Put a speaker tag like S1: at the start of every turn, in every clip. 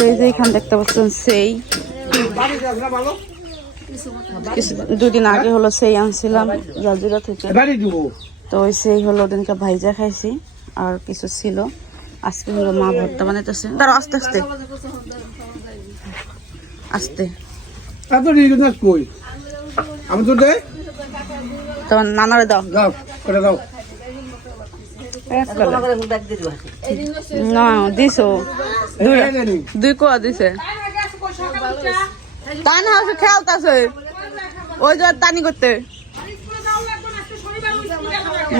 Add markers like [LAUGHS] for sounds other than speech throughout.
S1: তো এই যে এখানে দেখতে পাচ্ছেন সেই। দুদিন আগে হলো সেই আনছিলাম জাজিরা থেকে। তো ওই সেই হলো ওদিনকে ভাইজা খাইছি আর কিছু ছিল। আজকে হলো মা ভর্তা বানাইতেছে। দাঁড়াও আস্তে আস্তে। আস্তে। তোমার নানারে দাও।
S2: দাও করে দাও।
S1: না দিছো। দুই কোয়া দিছে। তাই না হচ্ছে ওই যে তানি করতে।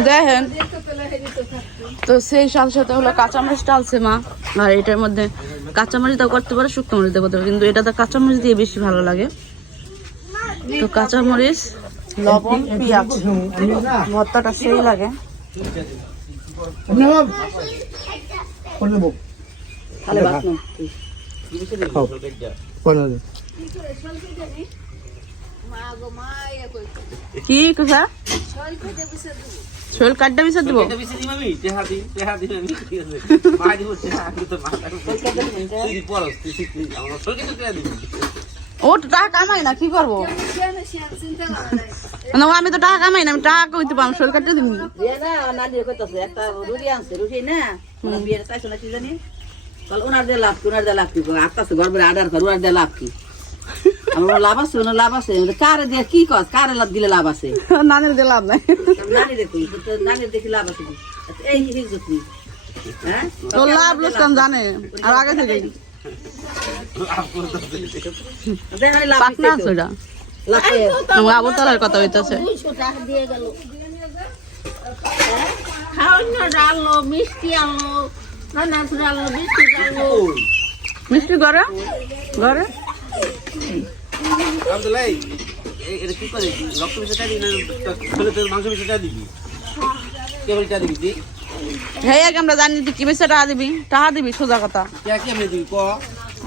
S1: দেখেন। তো সেই সাথে সাথে হলো কাঁচামরিচ ডালছে মা। আর এটার মধ্যে কাঁচামরিচ দাও করতে পারে শুকনো মরিচ দিয়ে করতে পারে কিন্তু এটা তো কাঁচামরিচ দিয়ে বেশি ভালো লাগে। তো কাঁচামরিচ লবণ পেঁয়াজ ভর্তাটা সেই লাগে।
S2: করে দেবো
S1: তাহলে বাদ নাও।
S2: খাও।
S1: কি কুসা? শোল কাটটা বিচার দিব। [LAUGHS] ও তো টাকা কামাই না কি করব? না, আমি তো টাকা কামাই না আমি টাকা কইতে পারব শোল কাটতে দিবি
S3: না নানির কইতাছে একটা রুটি আনছে রুটি না বিয়ের চাইছো না কি জানি। ওনার দিয়ে লাভ কি ওনার দিয়ে লাভ কি? আটটাছে গর্বের আডার করে ওনার দিয়ে লাভ কি? আমার লাভ আছে ওনার লাভ আছে। কারে দিয়ে কি কস কারে লাভ দিলে লাভ আছে?
S1: নানের দিয়ে লাভ নাই।
S3: নানি দেখি নানির দেখি লাভ আছে? এই হিজত হ্যাঁ?
S1: তোর লাভ লোকসান জানে আর আগে থেকে।
S3: দেখানি লাভ
S1: পাক না আছে ওটা
S3: লাভ পেয়ে।
S1: আমার আবর তলার কথা হইতেছে
S4: খাওয়ানো ডালো মিষ্টি আনলো নানা আনলো বিস্কুট আনলো।
S1: মিষ্টি ঘরে? ঘরে?
S5: এটা কি করে? রক্ত বিষয়টা দিবি না? ছোলে তোর মাংস বিষয়টা দিবি? কেবল চা দিবি তুই?
S1: হ্যাঁ আমরা জানি তুই কি বেশি টাকা দিবি। টাকা দিবি সোজা কথা।
S5: দিবি?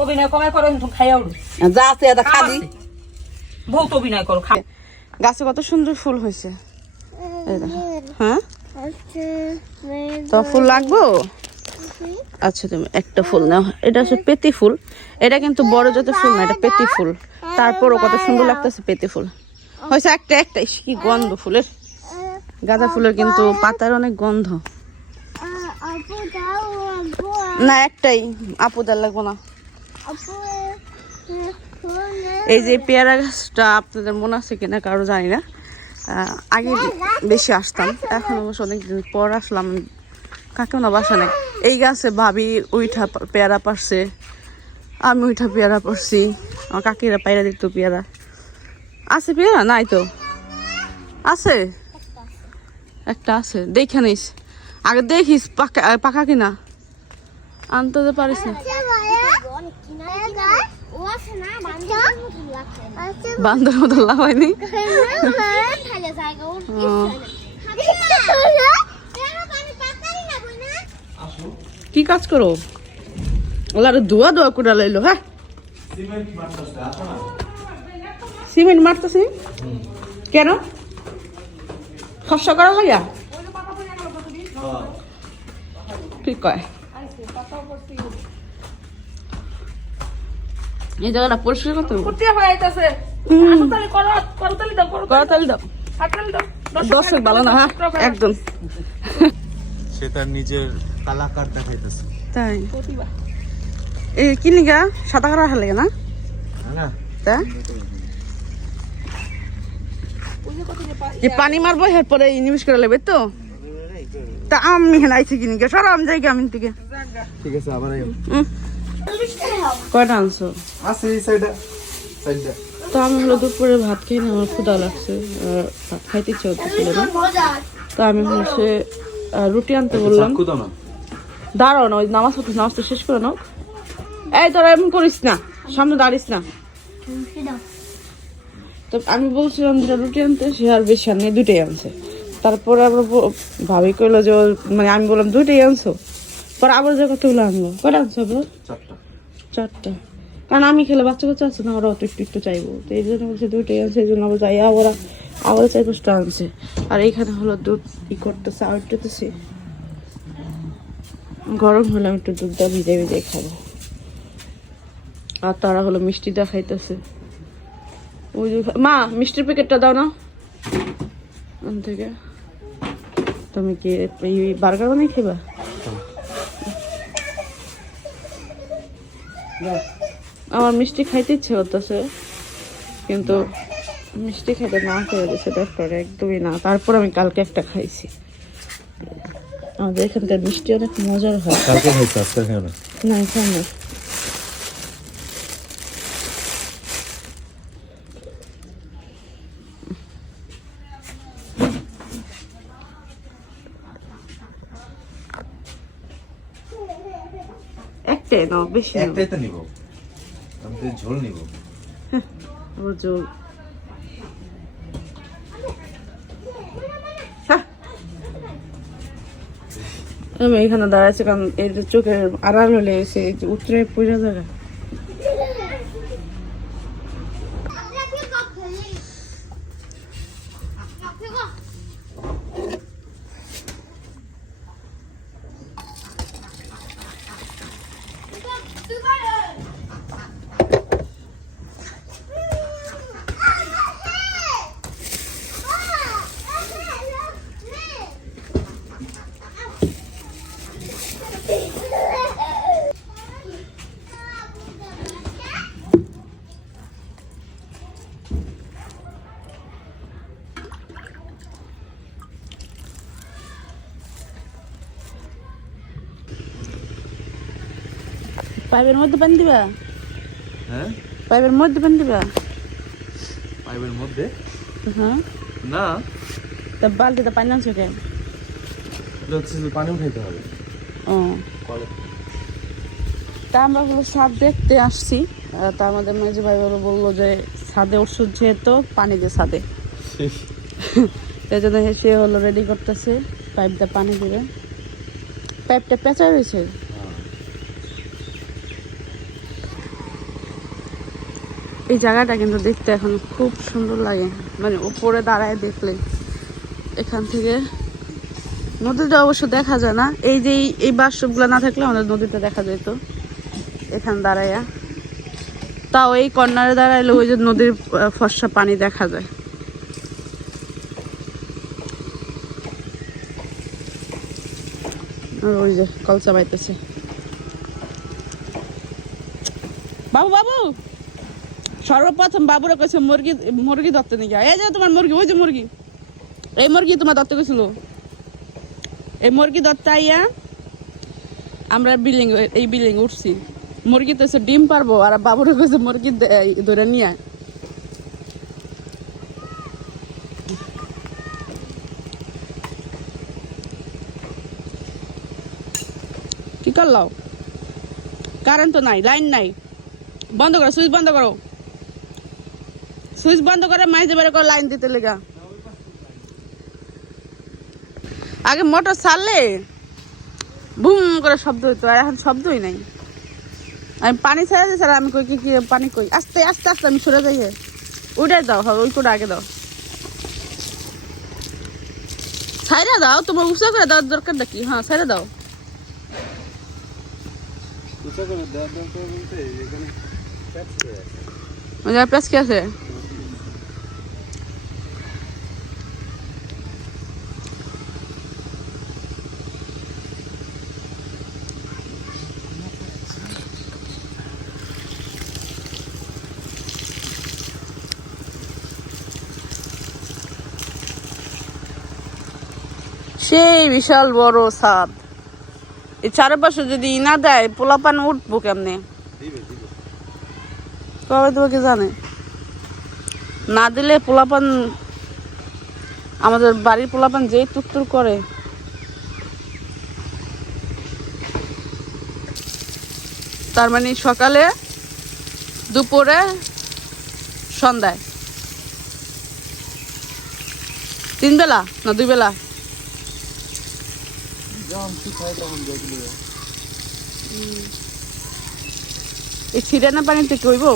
S3: অভিনয় কমে করো তুমি খাইয়া উঠো। যা আছে এটা খাবি। বহুত অভিনয় করো খা
S1: গাছে কত সুন্দর ফুল হয়েছে। হ্যাঁ? তো ফুল লাগবো? আচ্ছা তুমি একটা ফুল নাও। এটা হচ্ছে পেতি ফুল। এটা কিন্তু বড় জাতের ফুল না এটা পেতি ফুল। তারপরও কত সুন্দর লাগতেছে পেতি ফুল। হয়েছে একটা একটা। কি গন্ধ ফুলের। গাঁদা ফুলের কিন্তু পাতার অনেক গন্ধ। না একটাই। আপুদার লাগবো না। এই যে পেয়ারা গাছটা আপনাদের মনে আছে কিনা কারও জানি না। আগে বেশি আসতাম, এখন অবশ্য অনেকদিন পর আসলাম। কাকেও না বাসা নেই। এই গাছে ভাবি উইঠা পেয়ারা পারছে আমি উইঠা পেয়ারা পারছি আমার কাকিরা পায়রা দিত পেয়ারা। আছে পেয়ারা? নাই তো। আছে? একটা আছে, দেখে নিস। আগে দেখিস পাকা পাকা কিনা। আনতে পারিস না। বান্দর মতো লাভ হয়নি কি কাজ করো? ওলা ধোয়া ধোয়া করে লাইলো হ্যাঁ? সিমেন্ট মারতেছি? কেন? খসা করা লাগা কি কয়? এই জায়গাটা পরিষ্কার করতে হবে।
S4: কুটিয়া হয়ে আইতাছে। হাততালি করো করতালি দাও
S1: করতালি দাও।
S4: হাততালি দাও।
S1: দর্শক ভালো না হ্যাঁ? একদম।
S6: সে তার নিজের কালাকার দেখাইতেছে।
S1: তাই। এই কি সাদা কালার না?
S6: না।
S1: তা? যে পানি মারবো? এরপরে নিমিশ করে নেবে তো? তা আমি হেন আইছি কিনি গে সর আমি যাই গে আমি থেকে।
S6: ঠিক আছে আবার
S1: উম। কয়টা আনছো?
S6: আছে এই সাইডে সাইডে
S1: তো আমি হলো দুপুরে ভাত খেয়ে না আমার ক্ষুদা লাগছে ভাত খাইতে ইচ্ছে হচ্ছিল না। তো আমি হচ্ছে রুটি আনতে বললাম। দাঁড়াও না ওই নামাজ পড়তে নামাজটা শেষ করে নাও। এই তোরা এমন করিস না সামনে দাঁড়িস না। তো আমি বলছিলাম যে রুটি আনতে সে আর বেশি আনে দুটোই আনছে। তারপরে আবার ব- ভাবি কইলো যে ও- মানে আমি বললাম দুটোই আনছো? পরে আবার যে কতগুলো আনলো কটা আনছো আবার?
S6: চারটা।
S1: কারণ আমি খেলে বাচ্চা কাচ্চা আছে না ওরা অত একটু একটু চাইব। তো এই জন্য বলছে দুইটাই আছে এই জন্য আবার যাই। ওরা আবার চাই পাঁচটা আনছে। আর এইখানে হলো দুধ ই করতেছে আর একটুতেছি গরম হলে আমি একটু দুধটা ভিজে ভিজে খাব। আর তারা হলো মিষ্টি দা খাইতেছে। ওই মা মিষ্টির প্যাকেটটা দাও না। থেকে। তুমি কি এই বার্গার বানাই খেবা আমার মিষ্টি খাইতে ইচ্ছে করতেছে কিন্তু মিষ্টি খেতে না করে দিয়েছে ডাক্তার একদমই না। তারপর আমি কালকে একটা খাইছি। আমাদের এখানকার মিষ্টি অনেক মজার হয়।
S6: কালকে খাইছো? আজকে খাই না?
S1: না একটাই নাও বেশি
S6: একটাই তো নিব। আমি তো ঝোল নিব।
S1: বুঝো হ্যাঁ। আমি এখানে দাঁড়াচ্ছি কারণ এই যে চোখের আড়াল হলে এসে এই যে উত্তরে পূজা জায়গা Two পাইপের মধ্যে পানি দিবা?
S6: হ্যাঁ?
S1: পাইপের মধ্যে পানি দিবা?
S6: পাইপের মধ্যে?
S1: হ্যাঁ।
S6: না।
S1: তা বালতিতে পানি আনছো কেন
S6: পানি উঠাইতে হবে।
S1: ও। তা আমরা হলো ছাদ দেখতে আসছি। আহ, তা আমাদের মেজে ভাই হলো বলল যে ছাদে ওষুধ যেহেতু পানি দিয়ে ছাদে। এই জন্য সে হলো রেডি করতেছে। পাইপটা পানি দিবে। পাইপটা পেঁচা রয়েছে এই জায়গাটা কিন্তু দেখতে এখন খুব সুন্দর লাগে। মানে উপরে দাঁড়ায় দেখলে। এখান থেকে নদীটা অবশ্য দেখা যায় না। এই যে এই- বাসগুলো না থাকলে আমাদের নদীটা দেখা যেত। এখানে দাঁড়াইয়া। তাও এই কর্নারে দাঁড়াইলে ওই যে নদীর ফর্সা পানি দেখা যায়। ওই যে কলসা বাইতেছে। বাবু বাবু! সর্বপ্রথম বাবুরা কইছে, মুরগি মুরগি ধরতে নিয়ে এই যে তোমার মুরগি, ওই যে মুরগি। এই মুরগি তোমার ধরতে গেছিল এই মুরগি ধরতে আইয়া আমরা বিল্ডিং, এই বিল্ডিং উঠছি। মুরগি তো ডিম পারব, আর বাবুরা কইছে, মুরগি ধরে নিয়ে আয়। কি করলাও? কারেন্ট তো নাই, লাইন নাই। বন্ধ করো, সুইচ বন্ধ করো। সুইচ বন্ধ করে মাইজে বের করে লাইন দিতে লেগা। আগে মোটর ছাড়লে বুম করে শব্দ হইতো আর এখন শব্দই নাই। আমি পানি ছেড়ে আর আমি কই কি পানি কই? আস্তে আস্তে আস্তে আমি সরে যাই ওইটাই দাও হবে ওই করে আগে দাও। ছাইরা দাও তোমার উৎসাহ করে দেওয়ার দরকার নাকি হ্যাঁ ছাইরা দাও। ওই জায়গায় পেঁচকে আছে? সেই বিশাল বড় ছাদ। এই চারপাশে যদি না দেয়, পোলাপান উঠবো কেমনে? কবে তোমাকে জানে। না দিলে পোলাপান, আমাদের বাড়ির পোলাপান যেই তুত্তুর করে। তার মানে সকালে, দুপুরে, সন্ধ্যায়। তিন বেলা না দুই বেলা এই ছিটানা পানিতে কি হইব?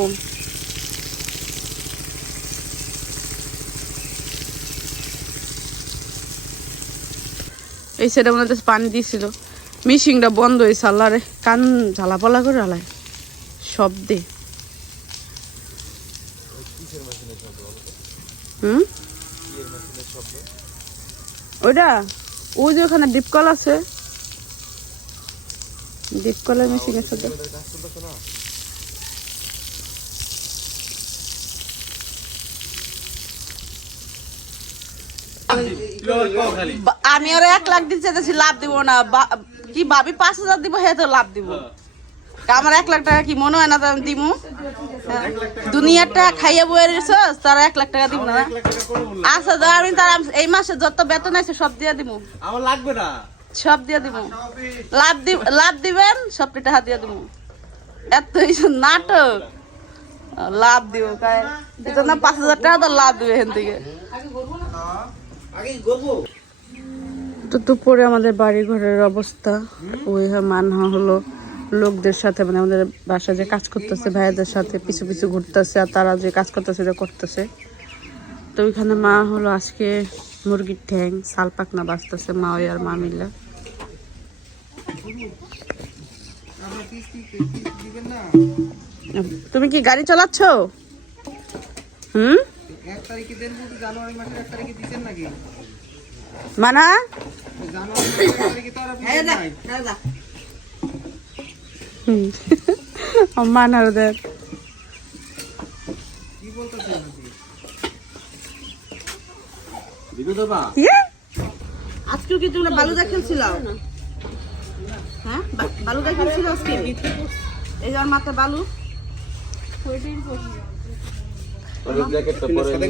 S1: এই সেটা মনে পানি দিছিল। মিশিংটা বন্ধ হয়েছে আল্লাহরে। কান ঝালাপালা করে আলায়। শব্দে। হুম? ওইটা? ওই যে ওখানে ডিপকল আছে। ডিপকলের মেশিন সাথে আমি ওরা এক লাখ দিন চাইতেছি, লাভ দিব না। কি ভাবি পাঁচ হাজার দিব হ্যাঁ তো লাভ দিব। আমার এক লাখ টাকা কি মনে হয় না আমি দিব দুনিয়াটা খাইয়া বয়ে রেছস তারা এক লাখ টাকা দিব না? আচ্ছা দাও আমি তার এই মাসে যত বেতন আছে সব দিয়ে দিব
S6: আমার লাগবে না।
S1: সব দিয়ে দিব লাভ দিব লাভ দিবেন সব টাকা দিয়ে দিব এত নাটক। লাভ দিব কায়। এটা না পাঁচ হাজার টাকা তো লাভ দিবে এখান থেকে। তো দুপুরে আমাদের বাড়ি ঘরের অবস্থা ওই মানহা হলো। লোকদের সাথে মানে আমাদের বাসায় যে কাজ করতেছে ভাইয়াদের সাথে পিছু পিছু ঘুরতেছে আর তারা যে কাজ করতেছে এটা করতেছে। তো ওইখানে মা হলো আজকে মুরগির ঠ্যাং শাল পাকনা বাঁচতেছে মা ওই আর মা মিল্লা তুমি কি গাড়ি চালাচ্ছ? হুম?
S2: এক [LAUGHS]
S1: মানার
S5: বা
S1: ইয়ে?
S3: আজকেও কি তোমরা বালুদা খেলছিল হ্যাঁ? বালুদা খেলছিল আজকে? এই যে আমার মাথা বালু।
S5: জ্যাকেটটা পরে
S6: সাথে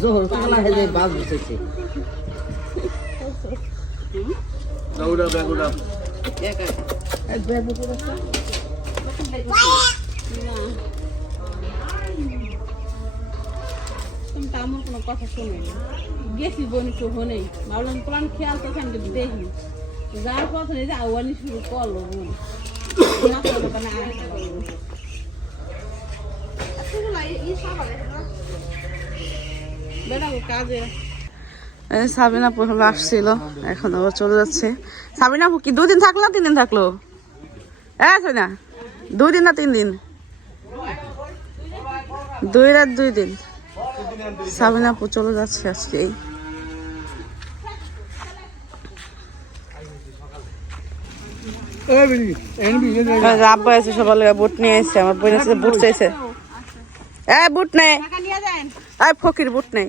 S3: জোহর কালা হে যে বাস বসেছে
S5: উড়া ব্যাগ উড়া
S3: একা
S4: তুমি কোনো কথা শুনে গেছি বনি তো হনেই। ভাবলাম প্লান খেয়াল তো এখান থেকে দেখি। যার কথা নেই যে আওয়ানি শুরু করল বোন না করব। কাজে
S1: সাবিনা হলো আসছিল, এখন আবার চলে যাচ্ছে। সাবিনাপু কি, দুদিন থাকল তিন দিন থাকল? হ্যাঁ না দুই দিন না তিন দিন? দুই রাত, দুই দিন। সাবিনা আপু চলে যাচ্ছে আজকে। এই।
S2: এই বিড়ি, এই বিড়ি, এই বিড়ি।
S1: ওই যে আব্বা এসে সবার লাগে বুট নিয়ে এসছে আমার বোন এসে বুট চাইছে। এ বুট নেই। এই ফকির বুট নেই।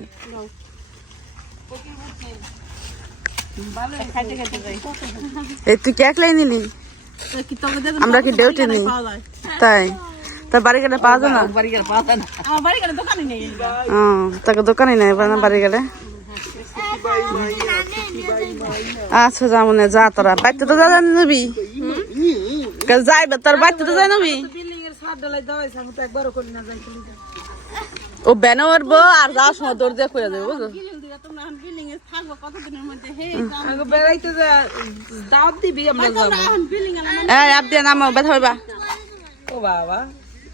S1: এই তুই কি একলাই নিলি? আমরা কি ডিউটি নিই? তাই। তার বাড়ি গেলে পাওয়া যায় না?
S3: বাড়ি গেলে পাতা না।
S4: আমার বাড়ি গেলে দোকানে নেই।
S1: ও তাকে দোকানে নেই না বাড়ি গেলে? আচ্ছা যা মনে যা তোরা। বাড়িতে তো যা নবি যাইবে? তোর বাড়িতে তো যাই নবি
S4: তো না না।
S1: ও বেনে উঠবো আর যাওয়ার সময় দৌড় দিয়ে করে দেবো বুঝলো
S3: দাওয়াত দিবি আমরা
S4: বিল্ডিং এ
S1: এই আপ দিয়ে নামো ব্যথা হইবা
S3: ও বাবা।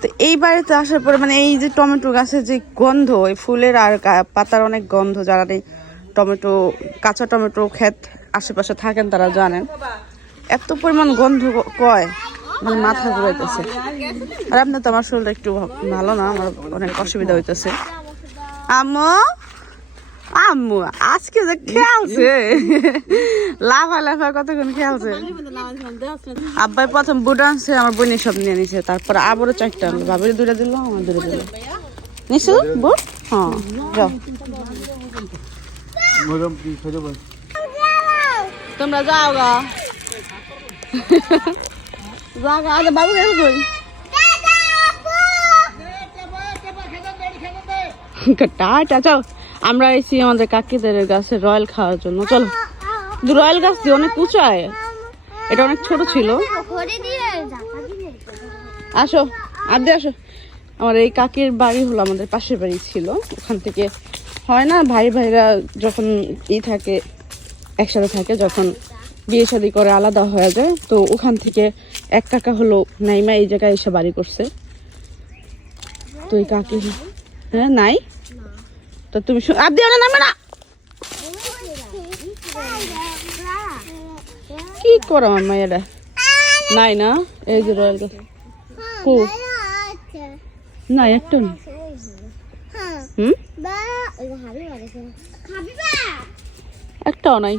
S4: তো
S3: এই
S1: বাড়িতে আসার পরে মানে এই যে টমেটো গাছের যে গন্ধ, এই ফুলের আর পাতার অনেক গন্ধ, যারা এই টমেটো, কাঁচা টমেটো ক্ষেত আশেপাশে থাকেন তারা জানেন। এত পরিমাণ গন্ধ কয় মানে মাথা ঘুরাইতেছে। আর আপনার তো আমার শরীরটা একটু ভালো না, আমার অনেক অসুবিধা হইতেছে। আম্মু? আম্মু আজকে যে খেলছে। লাফা লাফা কতক্ষণ খেলছে? আব্বাই প্রথম বুট আনছে আমার বোনের সব নিয়ে নিছে। তারপর আবারও চারটা আনলো। বাবির দুটা দিল আমার দুটো দিল। নিছো বুট? হ্যাঁ যাও। তোমরা যাও গা। যাও গা আগে বাবু গেল কই টাটা চল আমরা এসি আমাদের কাকিদের গাছে রয়্যাল খাওয়ার জন্য। চলো রয়্যাল গাছ দিয়ে অনেক উঁচায়। এটা অনেক ছোট ছিল। আসো, আদে আসো। আমার এই কাকির বাড়ি হলো আমাদের পাশের বাড়ি ছিল। ওখান থেকে হয় না, ভাই ভাইরা যখন ই থাকে, একসাথে থাকে, যখন বিয়ে শাদি করে আলাদা হয়ে যায়। তো ওখান থেকে এক কাকা হলো নাইমা এই জায়গায় এসে বাড়ি করছে। তো এই কাকি হ্যাঁ নাই? তো তুমি আদি ওরা নামে না। কি করো আমার মায়েরা? নাই না? এই যে রয়্যাল গাছ কো? না একটু না। হুম? একটাও নাই।